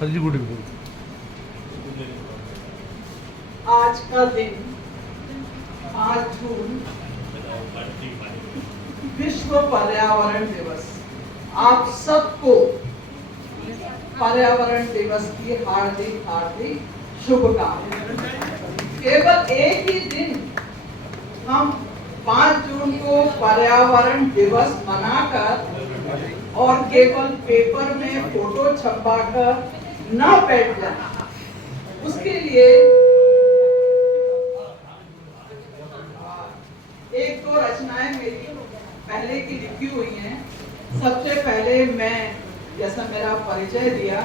Sir जी good evening. आज का दिन 5 जून विश्व पर्यावरण दिवस। आप सबको पर्यावरण दिवस की हार्दिक हार्दिक शुभकामनाएं। केवल एक ही दिन हम 5 जून को पर्यावरण दिवस मनाकर और केवल पेपर में फोटो छपवाकर न बैठ जाए, उसके लिए एक दो रचनाएं मेरी पहले की लिखी हुई हैं। सबसे पहले मैं, जैसा मेरा परिचय दिया,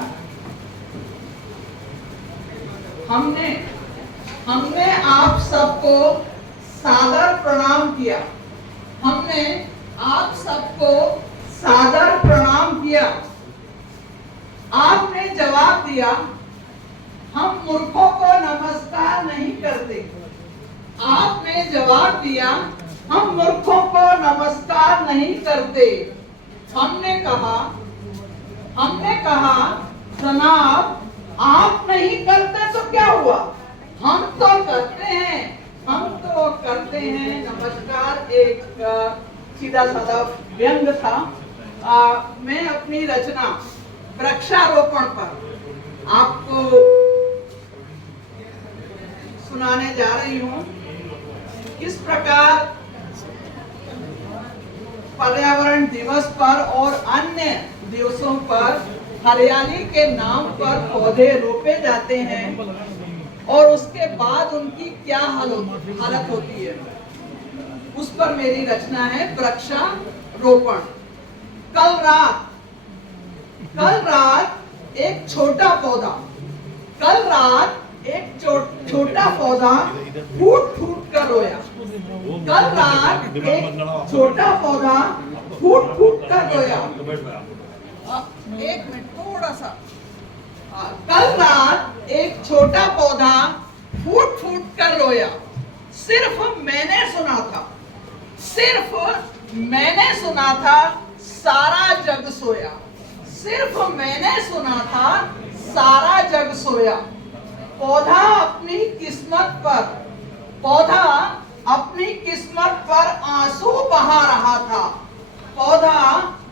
हमने आप सबको सादर प्रणाम किया। हमने आप सबको सादर प्रणाम किया। आपने जवाब दिया, हम मूर्खों को नमस्कार नहीं करते। आपने जवाब दिया, हम मूर्खों को नमस्कार नहीं करते। हमने कहा जनाब, आप नहीं करते तो क्या हुआ, हम तो करते हैं, नमस्कार। एक सीधा साधा व्यंग था। मैं अपनी रचना वृक्षारोपण पर आपको सुनाने जा रही हूँ। किस प्रकार पर्यावरण दिवस पर और अन्य दिवसों पर हरियाली के नाम पर पौधे रोपे जाते हैं और उसके बाद उनकी क्या हालत होती है, उस पर मेरी रचना है वृक्षारोपण। कल रात एक छोटा पौधा फूट कर रोया। कल रात एक छोटा पौधा फूट कर रोया। एक मिनट, थोड़ा सा। कल रात एक छोटा पौधा फूट कर रोया। सिर्फ मैंने सुना था, सारा जग सोया। सिर्फ मैंने सुना था, सारा जग सोया। पौधा अपनी किस्मत पर आंसू बहा रहा था। पौधा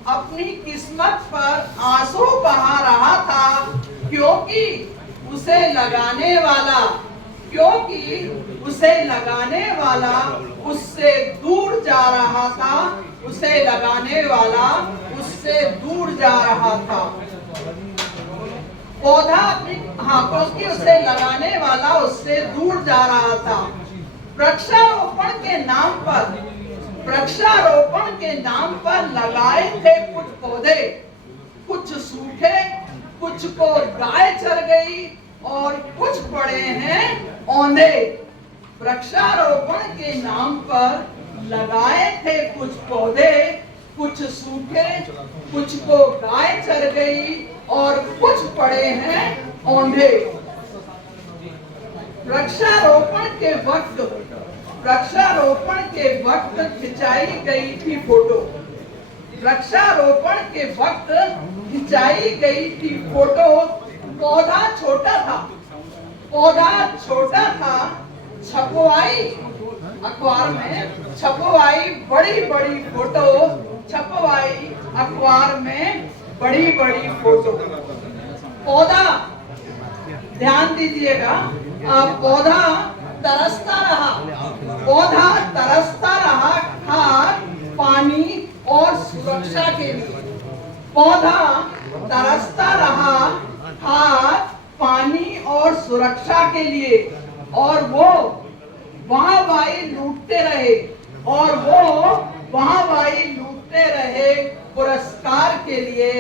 अपनी किस्मत पर आंसू बहा रहा था, क्योंकि उसे लगाने वाला उससे दूर जा रहा था। क्योंकि उसे लगाने वाला उससे दूर जा रहा था। वृक्षारोपण के नाम पर लगाए थे कुछ पौधे, कुछ सूखे, कुछ को गाय चर गई और कुछ पड़े हैं औंधे। वृक्षारोपण के नाम पर लगाए थे कुछ पौधे, कुछ सूखे, कुछ को गाय चर गई और कुछ पड़े हैं औंधे। वृक्षारोपण के वक्त खिंचाई गई थी फोटो। पौधा छोटा था, छपवाई अखबार में, छपवाई बड़ी फोटो, अखबार में बड़ी फोटो। पौधा, ध्यान दीजिएगा, पौधा तरसता रहा खाद, पानी और सुरक्षा के लिए। पौधा तरसता रहा खाद, पानी और सुरक्षा के लिए, और वो वाहवाही लूटते रहे पुरस्कार के लिए।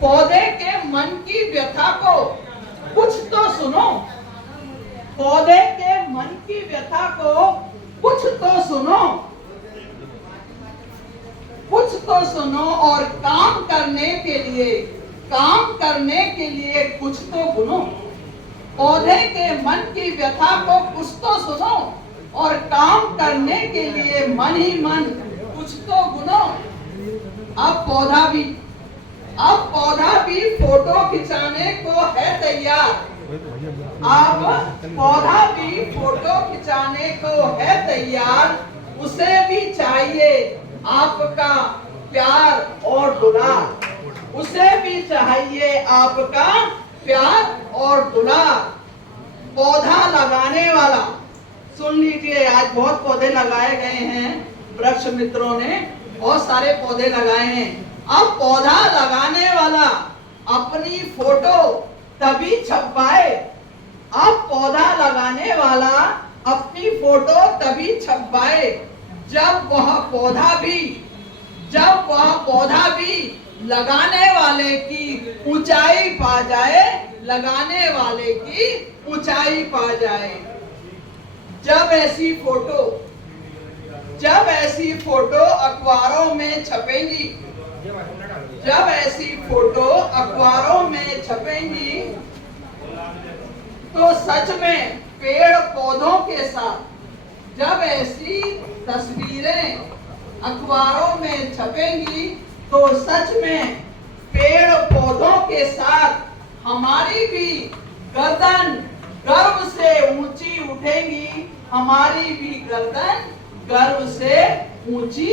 पौधे के मन की व्यथा को कुछ तो सुनो। और काम करने के लिए कुछ तो गुनो। पौधे के मन की व्यथा को कुछ तो सुनो और काम करने के लिए मन ही मन कुछ तो गुनों। अब पौधा भी फोटो खिंचाने को है तैयार। अब पौधा भी फोटो खिंचाने को है तैयार। उसे भी चाहिए आपका प्यार और दुलार। उसे भी चाहिए आपका प्यार और दुलार। पौधा लगाने वाला, सुन लीजिए, आज बहुत पौधे लगाए गए हैं, वृक्ष मित्रों ने बहुत सारे पौधे लगाए हैं। अब पौधा लगाने वाला अपनी फोटो तभी छपवाए। अब पौधा लगाने वाला अपनी फोटो तभी छपवाए जब वह पौधा भी लगाने वाले की ऊंचाई पा जाए। लगाने वाले की ऊंचाई पा जाए। जब ऐसी फोटो अखबारों में छपेंगी, तो सच में पेड़ पौधों के साथ, जब ऐसी तस्वीरें अखबारों में छपेंगी तो सच में पेड़ पौधों के साथ हमारी भी गर्दन गर्व से ऊंची उठेगी। हमारी भी गर्दन गर्व से ऊंची